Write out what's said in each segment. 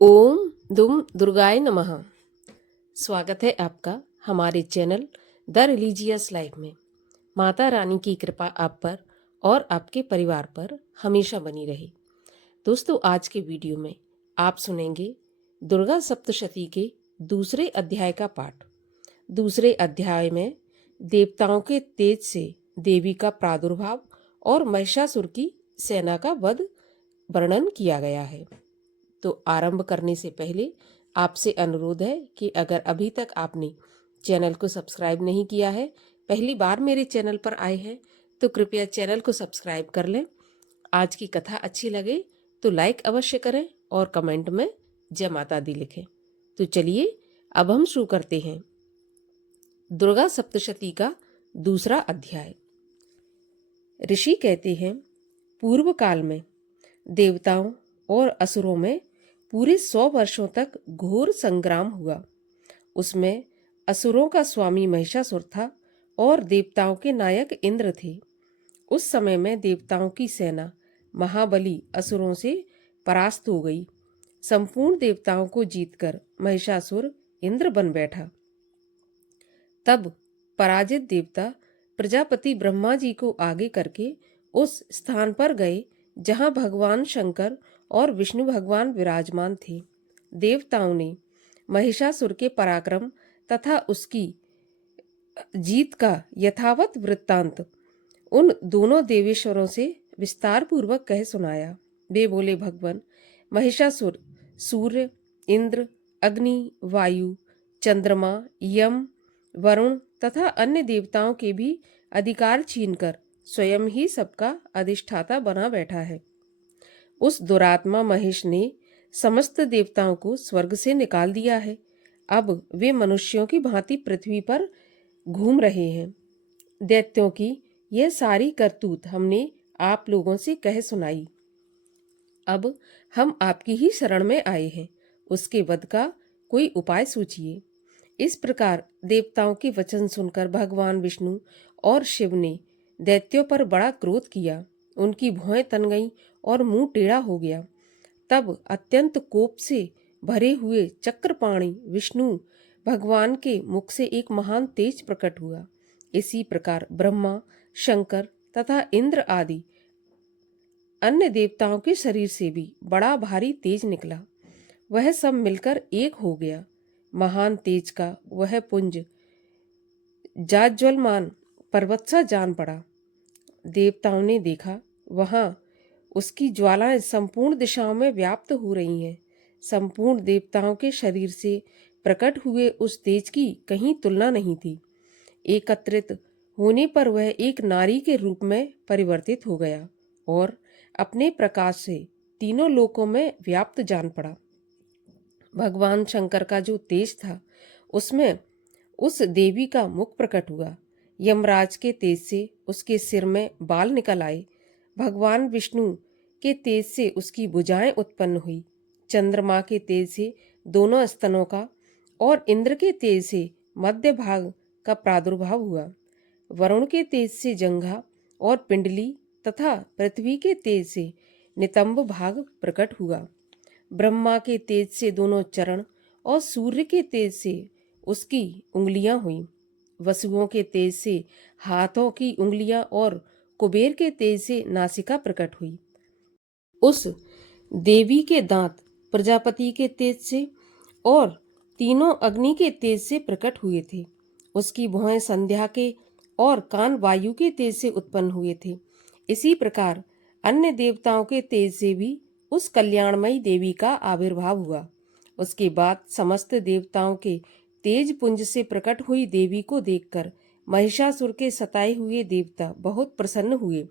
ओम दुम दुर्गाय नमः। स्वागत है आपका हमारे चैनल द रिलीजियस लाइफ में। माता रानी की कृपा आप पर और आपके परिवार पर हमेशा बनी रहे। दोस्तों, आज के वीडियो में आप सुनेंगे दुर्गा सप्तशती के दूसरे अध्याय का पाठ। दूसरे अध्याय में देवताओं के तेज से देवी का प्रादुर्भाव और महिषासुर की सेना का वध वर्णन किया गया है। तो आरंभ करने से पहले आपसे अनुरोध है कि अगर अभी तक आपने चैनल को सब्सक्राइब नहीं किया है, पहली बार मेरे चैनल पर आए हैं, तो कृपया चैनल को सब्सक्राइब कर लें। आज की कथा अच्छी लगे तो लाइक अवश्य करें और कमेंट में जय माता दी लिखें। तो चलिए अब हम शुरू करते हैं दुर्गा सप्तशती का दूसरा अध्याय। ऋषि कहते हैं, पूर्व काल में देवताओं और असुरों में पूरे 100 वर्षों तक घोर संग्राम हुआ। उसमें असुरों का स्वामी महिषासुर था और देवताओं के नायक इंद्र थे। उस समय में देवताओं की सेना महाबली असुरों से परास्त हो गई। संपूर्ण देवताओं को जीतकर महिषासुर इंद्र बन बैठा। तब पराजित देवता प्रजापति ब्रह्मा जी को आगे करके उस स्थान पर गए जहां भगवान शंकर और विष्णु भगवान विराजमान थे। देवताओं ने महिषासुर के पराक्रम तथा उसकी जीत का यथावत वृत्तांत उन दोनों देवेश्वरों से विस्तार पूर्वक कह सुनाया। वे बोले, भगवान महिषासुर सूर्य, इंद्र, अग्नि, वायु, चंद्रमा, यम, वरुण तथा अन्य देवताओं के भी अधिकार छीनकर स्वयं ही सबका अधिष्ठाता बना बैठा है। उस दुरात्मा महेश ने समस्त देवताओं को स्वर्ग से निकाल दिया है। अब वे मनुष्यों की भांति पृथ्वी पर घूम रहे हैं। दैत्यों की यह सारी करतूत हमने आप लोगों से कह सुनाई। अब हम आपकी ही शरण में आए हैं। उसके वध का कोई उपाय सोचिए। इस प्रकार देवताओं के वचन सुनकर भगवान विष्णु और शिव ने दैत्यों पर बड़ा क्रोध किया। उनकी भौहें तन गईं और मुंह टेढ़ा हो गया। तब अत्यंत कोप से भरे हुए चक्रपाणी विष्णु भगवान के मुख से एक महान तेज प्रकट हुआ। इसी प्रकार ब्रह्मा, शंकर तथा इंद्र आदि अन्य देवताओं के शरीर से भी बड़ा भारी तेज निकला। वह सब मिलकर एक हो गया। महान तेज का वह पुंज जाज्वलमान पर्वत सा जान पड़ा। देवताओं ने देखा, वहां उसकी ज्वालाएं संपूर्ण दिशाओं में व्याप्त हो रही हैं। संपूर्ण देवताओं के शरीर से प्रकट हुए उस तेज की कहीं तुलना नहीं थी। एकत्रित होने पर वह एक नारी के रूप में परिवर्तित हो गया और अपने प्रकाश से तीनों लोकों में व्याप्त जान पड़ा। भगवान शंकर का जो तेज था, उसमें उस देवी का मुख प्रकट हुआ। यमराज के तेज से उसके सिर में बाल निकल आए। भगवान विष्णु के तेज से उसकी भुजाएं उत्पन्न हुई। चंद्रमा के तेज से दोनों स्तनों का और इंद्र के तेज से मध्य भाग का प्रादुर्भाव हुआ। वरुण के तेज से जंघा और पिंडली तथा पृथ्वी के तेज से नितंब भाग प्रकट हुआ। ब्रह्मा के तेज से दोनों चरण और सूर्य के तेज से उसकी उंगलियां हुईं। वसुओं के तेज से हाथों की उंगलियां और कुबेर के तेज से नासिका प्रकट हुई। उस देवी के दांत प्रजापति के तेज से और तीनों अग्नि के तेज से प्रकट हुए थे। उसकी भौहें संध्या के और कान वायु के तेज से उत्पन्न हुए थे। इसी प्रकार अन्य देवताओं के तेज से भी उस कल्याणमयी देवी का आविर्भाव हुआ। उसके बाद समस्त देवताओं के तेज पुंज से प्रकट हुई देवी को देखकर महिषासुर के सताए हुए देवता बहुत प्रसन्न हुए।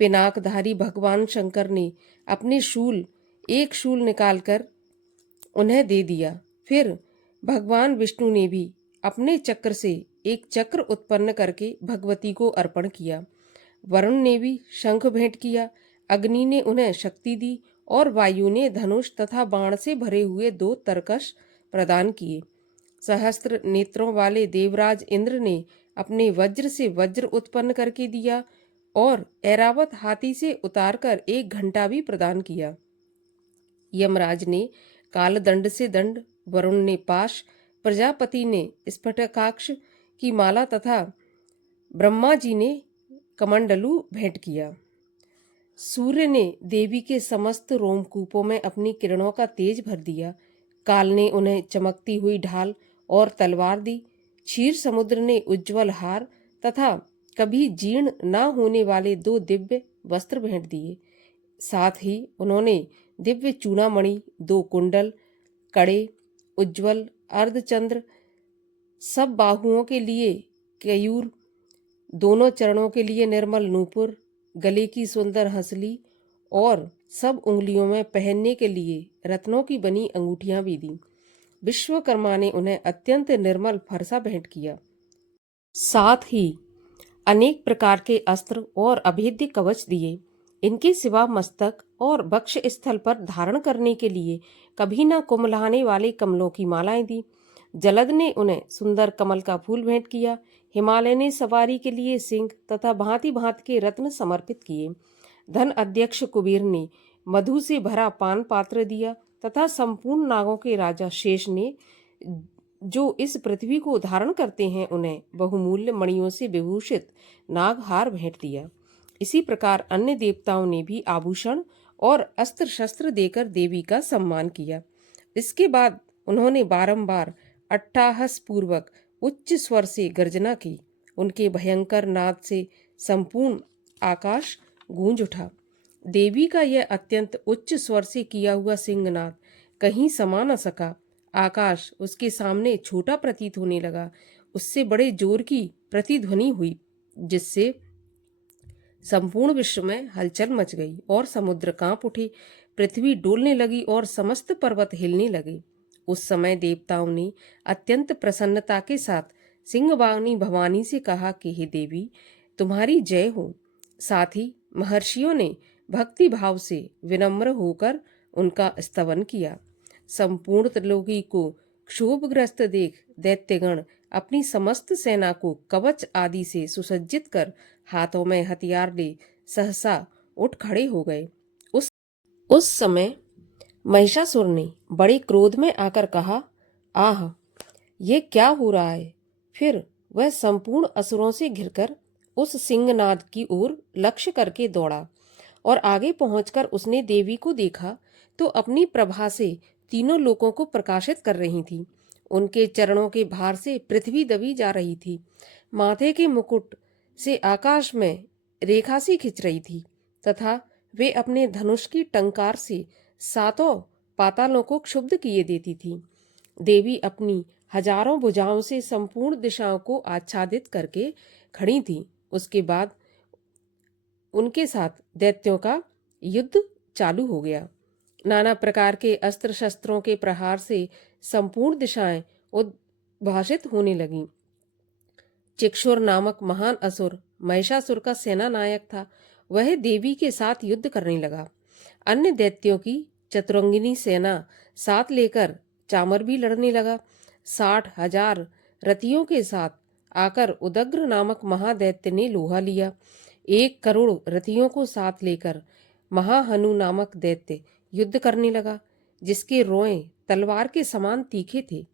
पिनाकधारी भगवान शंकर ने अपने एक शूल निकालकर उन्हें दे दिया। फिर भगवान विष्णु ने भी अपने चक्र से एक चक्र उत्पन्न करके भगवती को अर्पण किया। वरुण ने भी शंख भेंट किया। अग्नि ने उन्हें शक्ति दी और वायु ने धनुष तथा बाण से भरे हुए 2 तरकश प्रदान किए। सहस्त्र नेत्रों वाले देवराज इंद्र ने अपने वज्र से वज्र उत्पन्न करके दिया और ऐरावत हाथी से उतारकर एक घंटा भी प्रदान किया। यमराज ने कालदंड से दंड, वरुण ने पाश, प्रजापति ने स्फटिकाक्ष की माला तथा ब्रह्मा जी ने कमंडलू भेंट किया। सूर्य ने देवी के समस्त रोमकूपों में अपनी किरणों का तेज भर दिया। काल ने उन्हें चमकती हुई ढाल और तलवार दी। क्षीर समुद्र ने उज्ज्वल हार तथा कभी जीर्ण न होने वाले 2 दिव्य वस्त्र भेंट दिए। साथ ही उन्होंने दिव्य चूड़ामणि, 2 कुंडल, कड़े, उज्ज्वल अर्धचंद्र, सब बाहुओं के लिए केयूर, दोनों चरणों के लिए निर्मल नूपुर, गले की सुंदर हंसली और सब उंगलियों में पहनने के लिए रत्नों की बनी अंगूठियां भी दी। विश्वकर्मा ने उन्हें अत्यंत निर्मल फरसा भेंट किया। साथ ही अनेक प्रकार के अस्त्र और अभेद्य कवच दिए। इनके सिवा मस्तक और वक्ष स्थल पर धारण करने के लिए कभी न कुम्हलाने वाले कमलों की मालाएं दी। जलद ने उन्हें सुंदर कमल का फूल भेंट किया। हिमालय ने सवारी के लिए सिंह तथा भांति भांति के रत्न समर्पित किए। धन अध्यक्ष कुबेर ने मधु से भरा पान पात्र दिया तथा संपूर्ण नागों के राजा शेष ने, जो इस पृथ्वी को धारण करते हैं, उन्हें बहुमूल्य मणियों से विभूषित नागहार भेंट दिया। इसी प्रकार अन्य देवताओं ने भी आभूषण और अस्त्र शस्त्र देकर देवी का सम्मान किया। इसके बाद उन्होंने बारंबार अट्टहास पूर्वक उच्च स्वर से गर्जना की। उनके भयंकर नाद से संपूर्ण आकाश गूंज उठा। देवी का यह अत्यंत उच्च स्वर से किया हुआ सिंहनाद कहीं समा न सका। आकाश उसके सामने छोटा प्रतीत होने लगा। उससे बड़े जोर की प्रतिध्वनि हुई, जिससे संपूर्ण विश्व में हलचल मच गई और समुद्र कांप उठे। पृथ्वी डोलने लगी और समस्त पर्वत हिलने लगे। उस समय देवताओं ने अत्यंत प्रसन्नता के साथ सिंहवाहिनी भवानी से कहा कि हे देवी, तुम्हारी जय हो। साथ ही महर्षियों ने भक्ति भाव से विनम्र होकर उनका स्तवन किया। संपूर्ण त्रिलोकी को क्षोभग्रस्त देख दैत्यगण अपनी समस्त सेना को कवच आदि से सुसज्जित कर हाथों में हथियार ले सहसा उठ खड़े हो गए। उस समय महिषासुर ने बड़े क्रोध में आकर कहा, आह, ये क्या हो रहा है। फिर वह संपूर्ण असुरों से घिरकर उस सिंहनाद की ओर लक्ष्य करके दौड़ा और आगे पहुंचकर उसने देवी को देखा तो अपनी प्रभा से तीनों लोकों को प्रकाशित कर रही थी। उनके चरणों के भार से पृथ्वी दबी जा रही थी। माथे के मुकुट से आकाश में रेखा सी खिंच रही थी तथा वे अपने धनुष की टंकार से सातों पातालों को क्षुब्ध किए देती थी। देवी अपनी हजारों भुजाओं से संपूर्ण दिशाओं को आच्छादित करके खड़ी थी। उसके बाद उनके साथ दैत्यों का युद्ध चालू हो गया। नाना प्रकार के अस्त्र शस्त्रों के प्रहार से संपूर्ण दिशाएं उद्भासित होने लगीं। चिक्षुर नामक महान असुर महिषासुर का सेना नायक था। वह देवी के साथ युद्ध करने लगा। अन्य दैत्यों की चतुरंगिनी सेना साथ लेकर चामर भी लड़ने लगा। 60,000 रथियों के साथ आकर उदग्र नामक महादैत्य ने लोहा लिया। 1 करोड़ रथियों को साथ लेकर महाहनु नामक दैत्य युद्ध करने लगा, जिसके रोए तलवार के समान तीखे थे।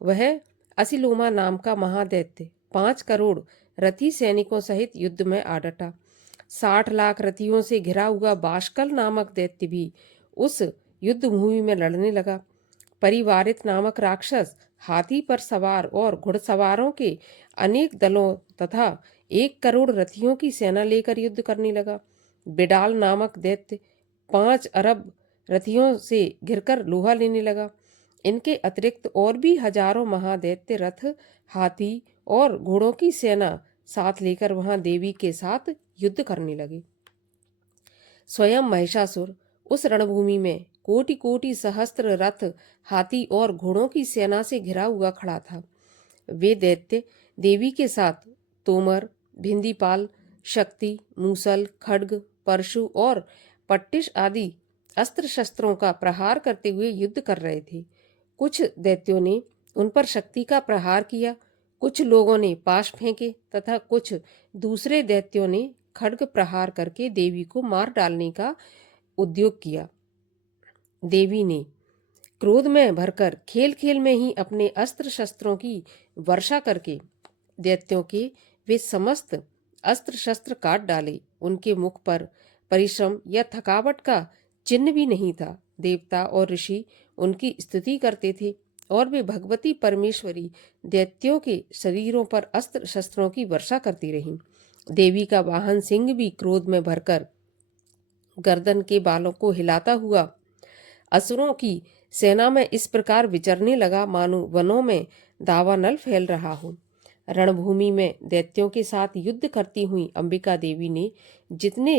वह असिलोमा नाम का महादैत्य 5 करोड़ रथी सैनिकों सहित युद्ध में आ डटा। 60 लाख रथियों से घिरा हुआ बाष्कल नामक दैत्य भी उस युद्ध भूमि में लड़ने लगा। परिवारित नामक राक्षस हाथी पर सवार और घुड़सवारों के अनेक दलों तथा 1 करोड़ रथियों की सेना लेकर युद्ध करने लगा। बिडाल नामक दैत्य 5 अरब रथियों से घिरकर लोहा लेने लगा। इनके अतिरिक्त और भी हजारों महादैत्य रथ, हाथी और घोड़ों की सेना साथ लेकर वहां देवी के साथ युद्ध करने लगे। स्वयं महिषासुर उस रणभूमि में कोटि कोटि सहस्त्र रथ, हाथी और घोड़ों की सेना से घिरा हुआ खड़ा था। वे दैत्य देवी के साथ तोमर, भिंदीपाल, शक्ति, मूसल, खड्ग, परशु और पट्टिश आदि अस्त्र शस्त्रों का प्रहार करते हुए युद्ध कर रहे थे। कुछ दैत्यों ने उन पर शक्ति का प्रहार किया, कुछ लोगों ने पाश फेंके तथा कुछ दूसरे दैत्यों ने खड्ग प्रहार करके देवी को मार डालने का उद्योग किया। देवी ने क्रोध में भरकर खेल खेल में ही अपने अस्त्र शस्त्रों की वर्षा करके दैत्यों के वे समस्त अस्त्र शस्त्र काट डाले। उनके मुख पर परिश्रम या थकावट का चिन्ह भी नहीं था। देवता और ऋषि उनकी स्तुति करते थे और वे भगवती परमेश्वरी दैत्यों के शरीरों पर अस्त्र शस्त्रों की वर्षा करती रहीं। देवी का वाहन सिंह भी क्रोध में भरकर गर्दन के बालों को हिलाता हुआ असुरों की सेना में इस प्रकार विचरने लगा मानो वनों में दावानल फैल रहा हो। रणभूमि में दैत्यों के साथ युद्ध करती हुई अंबिका देवी ने जितने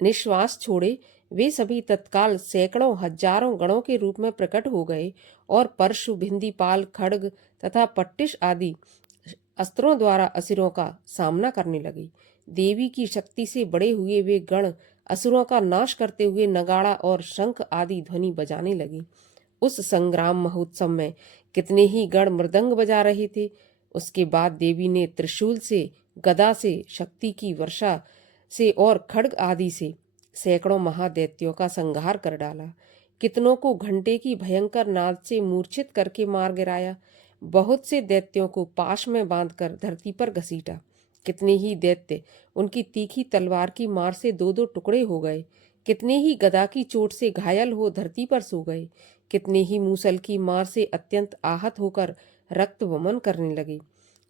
निश्वास छोड़े वे सभी तत्काल सैकड़ों हजारों गणों के रूप में प्रकट हो गए और परशु, भिंदीपाल, खड्ग तथा पट्टिश आदि अस्त्रों द्वारा असुरों का सामना करने लगे। देवी की शक्ति से बड़े हुए वे गण असुरों का नाश करते हुए नगाड़ा और शंख आदि ध्वनि बजाने लगे। उस संग्राम महोत्सव में कितने ही गण मृदंग बजा रहे थे। उसके बाद देवी ने त्रिशूल से, गदा से, शक्ति की वर्षा से और खड्ग आदि से सैकड़ों महादैत्यों का संहार कर डाला। कितनों को घंटे की भयंकर नाद से मूर्छित करके मार गिराया। बहुत से दैत्यों को पाश में बांधकर धरती पर घसीटा। कितने ही दैत्य उनकी तीखी तलवार की मार से दो दो टुकड़े हो गए। कितने ही गदा की चोट से घायल हो धरती पर सो गए। कितने ही मूसल की मार से अत्यंत आहत होकर रक्त वमन करने लगे।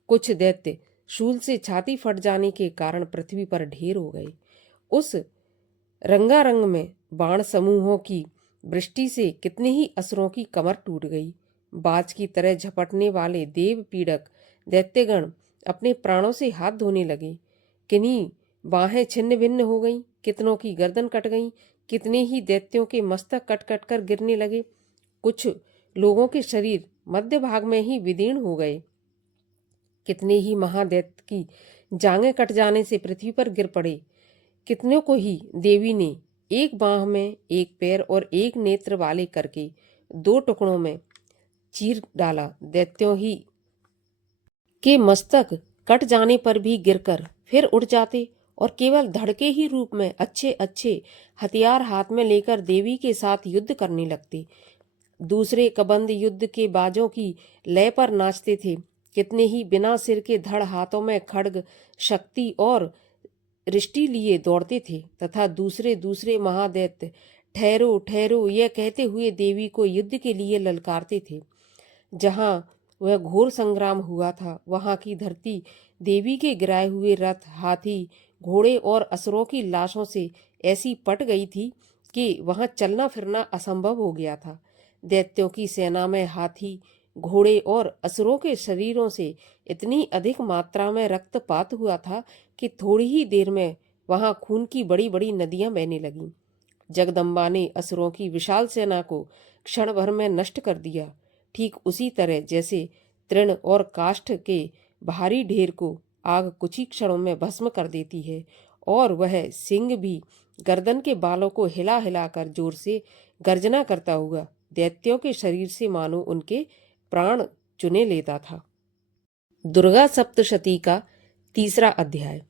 कुछ दैत्य शूल से छाती फट जाने के कारण पृथ्वी पर ढेर हो गए। उस रंगारंग में बाण समूहों की वृष्टि से कितने ही असुरों की कमर टूट गई। बाज की तरह झपटने वाले देव पीड़क दैत्यगण अपने प्राणों से हाथ धोने लगे। किन्हीं बाहें छिन्न भिन्न हो गईं, कितनों की गर्दन कट गई। कितने ही दैत्यों के मस्तक कट कट कर गिरने लगे। कुछ लोगों के शरीर मध्य भाग में ही विदीर्ण हो गए। कितने ही महादैत्य की जांघें कट जाने से पृथ्वी पर गिर पड़े। कितनों को ही देवी ने एक बाह में, एक पैर और एक नेत्र वाले करके दो टुकड़ों में चीर डाला। दैत्यों ही के मस्तक कट जाने पर भी गिरकर फिर उठ जाते और केवल धड़के ही रूप में अच्छे अच्छे हथियार हाथ में लेकर देवी के साथ युद्ध करने लगते। दूसरे कबंध युद्ध के बाजों की लय पर नाचते थे। कितने ही बिना सिर के धड़ हाथों में खड्ग, शक्ति और रिष्टि लिए दौड़ते थे तथा दूसरे दूसरे महादैत्य ठहरो ठहरो यह कहते हुए देवी को युद्ध के लिए ललकारते थे। जहाँ वह घोर संग्राम हुआ था वहाँ की धरती देवी के गिराए हुए रथ, हाथी, घोड़े और असुरों की लाशों से ऐसी पट गई थी कि वहाँ चलना फिरना असंभव हो गया था। दैत्यों की सेना में हाथी, घोड़े और असुरों के शरीरों से इतनी अधिक मात्रा में रक्तपात हुआ था कि थोड़ी ही देर में वहां खून की बड़ी बड़ी नदियां बहने लगीं। जगदम्बा ने असुरों की विशाल सेना को क्षण भर में नष्ट कर दिया, ठीक उसी तरह जैसे तृण और काष्ठ के भारी ढेर को आग कुछ ही क्षणों में भस्म कर देती है। और वह सिंह भी गर्दन के बालों को हिला हिलाकर जोर से गर्जना करता हुआ दैत्यों के शरीर से मानो उनके प्राण चुने लेता था। दुर्गा सप्तशती का तीसरा अध्याय।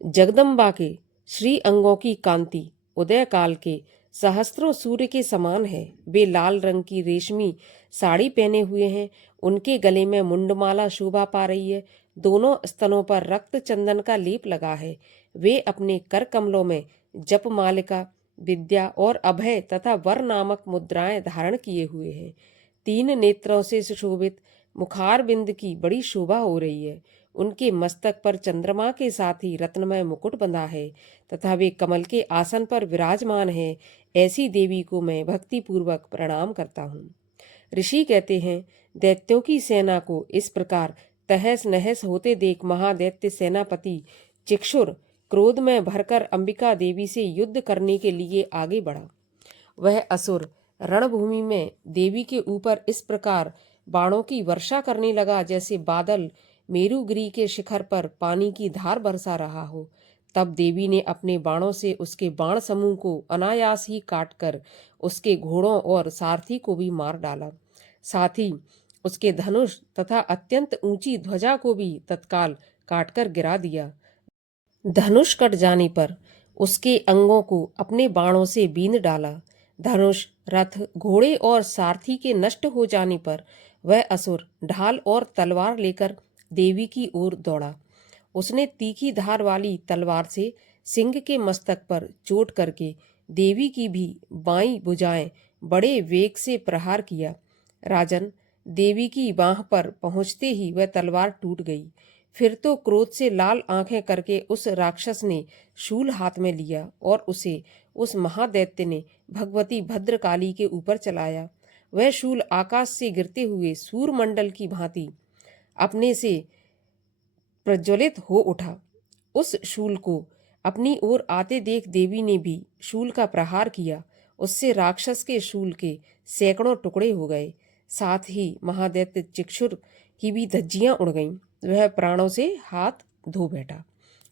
जगदम्बा के श्री अंगों की कांति उदय काल के सहस्त्रों सूर्य के समान है। वे लाल रंग की रेशमी साड़ी पहने हुए हैं। उनके गले में मुंडमाला शोभा पा रही है। दोनों स्तनों पर रक्त चंदन का लेप लगा है। वे अपने कर कमलों में जप मालिका, विद्या और अभय तथा वर नामक मुद्राएं धारण किए हुए हैं। 3 नेत्रों से सुशोभित मुखार बिंद की बड़ी शोभा हो रही है। उनके मस्तक पर चंद्रमा के साथ ही रत्नमय मुकुट बंधा है तथा वे कमल के आसन पर विराजमान है। ऐसी देवी को मैं भक्ति पूर्वक प्रणाम करता हूँ। ऋषि कहते हैं, दैत्यों की सेना को इस प्रकार तहस नहस होते देख महादैत्य सेनापति चिक्षुर क्रोध में भरकर अंबिका देवी से युद्ध करने के लिए आगे बढ़ा। वह असुर रणभूमि में देवी के ऊपर इस प्रकार बाणों की वर्षा करने लगा जैसे बादल मेरुगिरी के शिखर पर पानी की धार बरसा रहा हो। तब देवी ने अपने बाणों से उसके बाण समूह को अनायास ही काटकर उसके घोड़ों और सारथी को भी मार डाला। साथ ही उसके धनुष तथा अत्यंत ऊंची ध्वजा को भी तत्काल काटकर गिरा दिया। धनुष कट जाने पर उसके अंगों को अपने बाणों से बींध डाला। धनुष, रथ, घोड़े और सारथी के नष्ट हो जाने पर वह असुर ढाल और तलवार लेकर देवी की ओर दौड़ा। उसने तीखी धार वाली तलवार से सिंह के मस्तक पर चोट करके देवी की भी बाईं भुजाएं बड़े वेग से प्रहार किया। राजन, देवी की बाह पर पहुंचते ही वह तलवार टूट गई। फिर तो क्रोध से लाल आंखें करके उस राक्षस ने शूल हाथ में लिया और उसे उस महादैत्य ने भगवती भद्रकाली के ऊपर चलाया। वह शूल आकाश से गिरते हुए सूर्यमंडल की भांति अपने से प्रज्वलित हो उठा। उस शूल को अपनी ओर आते देख देवी ने भी शूल का प्रहार किया। उससे राक्षस के शूल के सैकड़ों टुकड़े हो गए। साथ ही महादैत्य चिक्षुर की भी धज्जियां उड़ गईं। वह प्राणों से हाथ धो बैठा।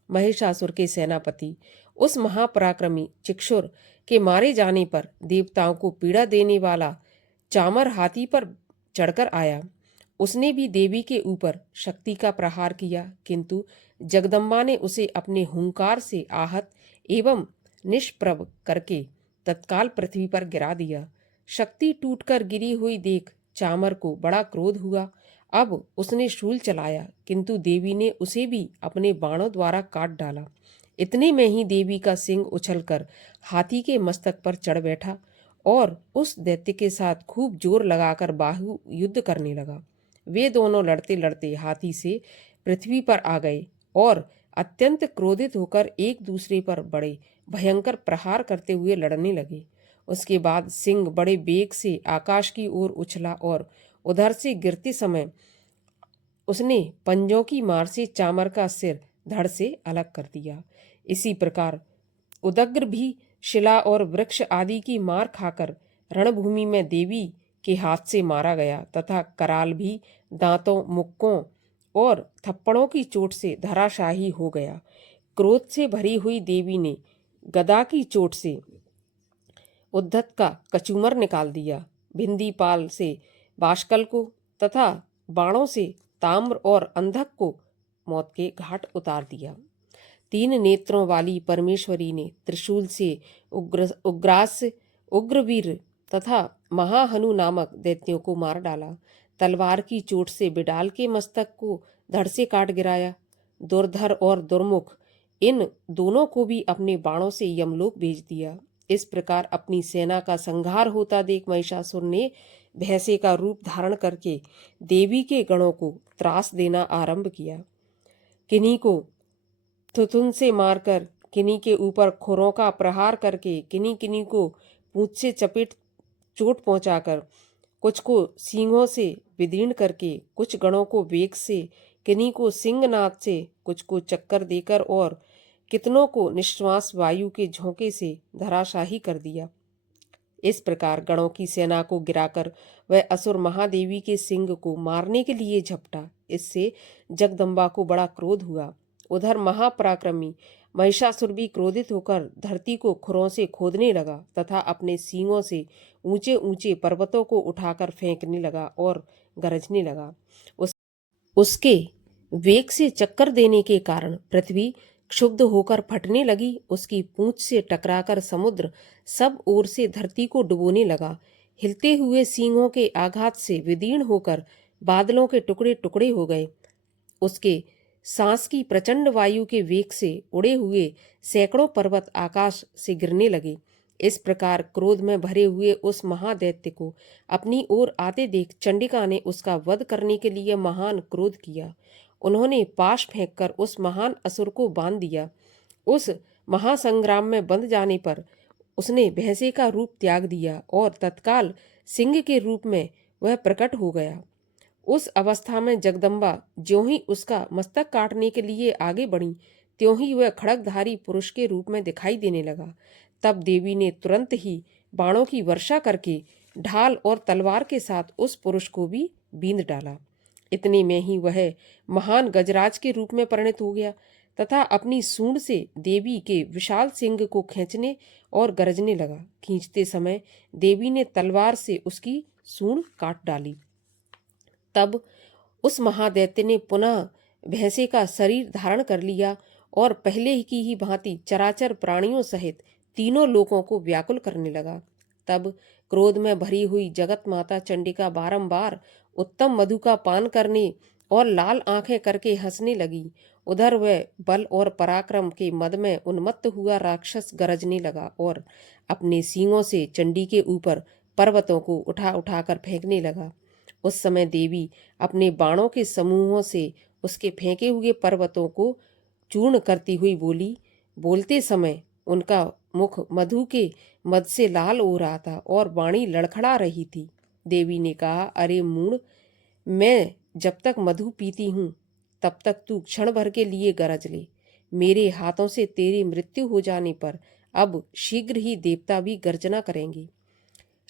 महिषासुर के सेनापति उस महापराक्रमी चिक्षुर के मारे जाने पर देवताओं को पीड़ा देने वाला चामर हाथी पर चढ़कर आया। उसने भी देवी के ऊपर शक्ति का प्रहार किया, किंतु जगदम्बा ने उसे अपने हुंकार से आहत एवं निष्प्रभ करके तत्काल पृथ्वी पर गिरा दिया। शक्ति टूटकर गिरी हुई देख चामर को बड़ा क्रोध हुआ। अब उसने शूल चलाया, किंतु देवी ने उसे भी अपने बाणों द्वारा काट डाला। इतने में ही देवी का सिंह उछलकर हाथी के मस्तक पर चढ़ बैठा और उस दैत्य के साथ खूब जोर लगाकर बाहु युद्ध करने लगा। वे दोनों लड़ते लड़ते हाथी से पृथ्वी पर आ गए और अत्यंत क्रोधित होकर एक दूसरे पर बड़े भयंकर प्रहार करते हुए लड़ने लगे। उसके बाद सिंह बड़े वेग से आकाश की ओर उछला और उधर से गिरते समय उसने पंजों की मार से चामर का सिर धड़ से अलग कर दिया। इसी प्रकार उदग्र भी शिला और वृक्ष आदि की मार खाकर रणभूमि में देवी के हाथ से मारा गया तथा कराल भी दांतों, मुक्कों और थप्पड़ों की चोट से धराशाही हो गया। क्रोध से भरी हुई देवी ने गदा की चोट से उद्धत का कचूमर निकाल दिया। भिंदीपाल से बाष्कल को तथा बाणों से ताम्र और अंधक को मौत के घाट उतार दिया। 3 नेत्रों वाली परमेश्वरी ने त्रिशूल से उग्रास, उग्रवीर तथा महाहनु नामक दैत्यों को मार डाला। तलवार की चोट से बिडाल के मस्तक को धड़ से काट गिराया। दुर्धर और दुर्मुख इन दोनों को भी अपने बाणों से यमलोक भेज दिया। इस प्रकार अपनी सेना का संहार होता देख महिषासुर ने भैंसे का रूप धारण करके देवी के गणों को त्रास देना आरंभ किया। किन्हीं को थुथुन से मारकर, किन्हीं के ऊपर खुरों का प्रहार करके, किन्हीं किन्हीं को पूंछ से चपेट चोट पहुंचाकर, कुछ को सींगों से विदीर्ण करके, कुछ गणों को वेग से, किन्हीं को सिंहनाद से, कुछ को चक्कर देकर और कितनों को निश्वास वायु के झोंके से धराशाही कर दिया। इस प्रकार गणों की सेना को गिराकर वह असुर महादेवी के सिंह को मारने के लिए झपटा। इससे जगदम्बा को बड़ा क्रोध हुआ। उधर महापराक्रमी महिषासुर भी क्रोधित होकर धरती को खुरों से खोदने लगा तथा अपने सींगों से ऊंचे ऊंचे पर्वतों को उठाकर फेंकने लगा और गरजने लगा। उसके वेग से चक्कर देने के कारण पृथ्वी क्षुब्ध होकर फटने लगी। उसकी पूंछ से टकराकर समुद्र सब ओर से धरती को डुबोने लगा। हिलते हुए सींगों के आघात से विदीर्ण होकर बादलों के टुकड़े टुकड़े हो गए। उसके सांस की प्रचंड वायु के वेग से उड़े हुए सैकड़ों पर्वत आकाश से गिरने लगे। इस प्रकार क्रोध में भरे हुए उस महादैत्य को अपनी ओर आते देख चंडिका ने उसका वध करने के लिए महान क्रोध किया। उन्होंने पाश फेंककर उस महान असुर को बांध दिया। उस महासंग्राम में बंध जाने पर उसने भैंसे का रूप त्याग दिया और तत्काल सिंह के रूप में वह प्रकट हो गया। उस अवस्था में जगदम्बा ज्यों ही उसका मस्तक काटने के लिए आगे बढ़ी, त्यों ही वह खड्गधारी पुरुष के रूप में दिखाई देने लगा। तब देवी ने तुरंत ही बाणों की वर्षा करके ढाल और तलवार के साथ उस पुरुष को भी बींध डाला। इतने में ही वह महान गजराज के रूप में परिणत हो गया तथा अपनी सूंड से देवी के विशाल सिंह को खींचने और गरजने लगा। खींचते समय देवी ने तलवार से उसकी सूंड काट डाली। तब उस महादैत्य ने पुनः भैंसे का शरीर धारण कर लिया और पहले की ही भांति चराचर प्राणियों सहित तीनों लोकों को व्याकुल करने लगा। तब क्रोध में भरी हुई जगत माता चंडिका बारंबार उत्तम मधु का पान करने और लाल आंखें करके हंसने लगी। उधर वह बल और पराक्रम के मद में उन्मत्त हुआ राक्षस गरजने लगा और अपने सींगों से चंडी के ऊपर पर्वतों को उठा उठाकर फेंकने लगा। उस समय देवी अपने बाणों के समूहों से उसके फेंके हुए पर्वतों को चूर्ण करती हुई बोली। बोलते समय उनका मुख मधु के मद से लाल हो रहा था और वाणी लड़खड़ा रही थी। देवी ने कहा, अरे मूढ़, मैं जब तक मधु पीती हूँ तब तक तू क्षण भर के लिए गरज ले। मेरे हाथों से तेरी मृत्यु हो जाने पर अब शीघ्र ही देवता भी गर्जना करेंगे।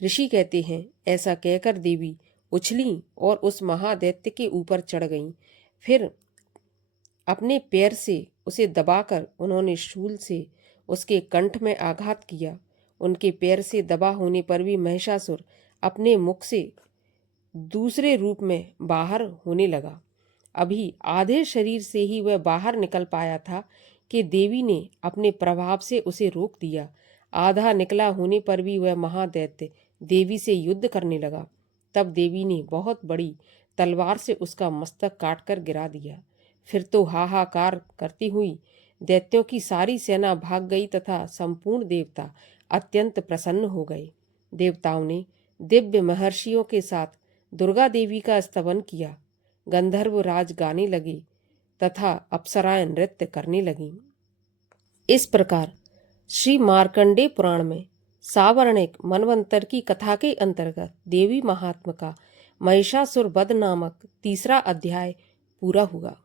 ऋषि कहते हैं, ऐसा कहकर देवी उछली और उस महादैत्य के ऊपर चढ़ गईं। फिर अपने पैर से उसे दबाकर उन्होंने शूल से उसके कंठ में आघात किया। उनके पैर से दबा होने पर भी महिषासुर अपने मुख से दूसरे रूप में बाहर होने लगा। अभी आधे शरीर से ही वह बाहर निकल पाया था कि देवी ने अपने प्रभाव से उसे रोक दिया। आधा निकला होने पर भी वह महादैत्य देवी से युद्ध करने लगा। तब देवी ने बहुत बड़ी तलवार से उसका मस्तक काटकर गिरा दिया। फिर तो हाहाकार करती हुई दैत्यों की सारी सेना भाग गई तथा संपूर्ण देवता अत्यंत प्रसन्न हो गए। देवताओं ने दिव्य महर्षियों के साथ दुर्गा देवी का स्तवन किया। गंधर्व राज गाने लगे तथा अप्सराएं नृत्य करने लगीं। इस प्रकार श्री मार्कंडेय पुराण में सावर्णिक मनवंतर की कथा के अंतर्गत देवी महात्म का महिषासुर वध नामक तीसरा अध्याय पूरा हुआ।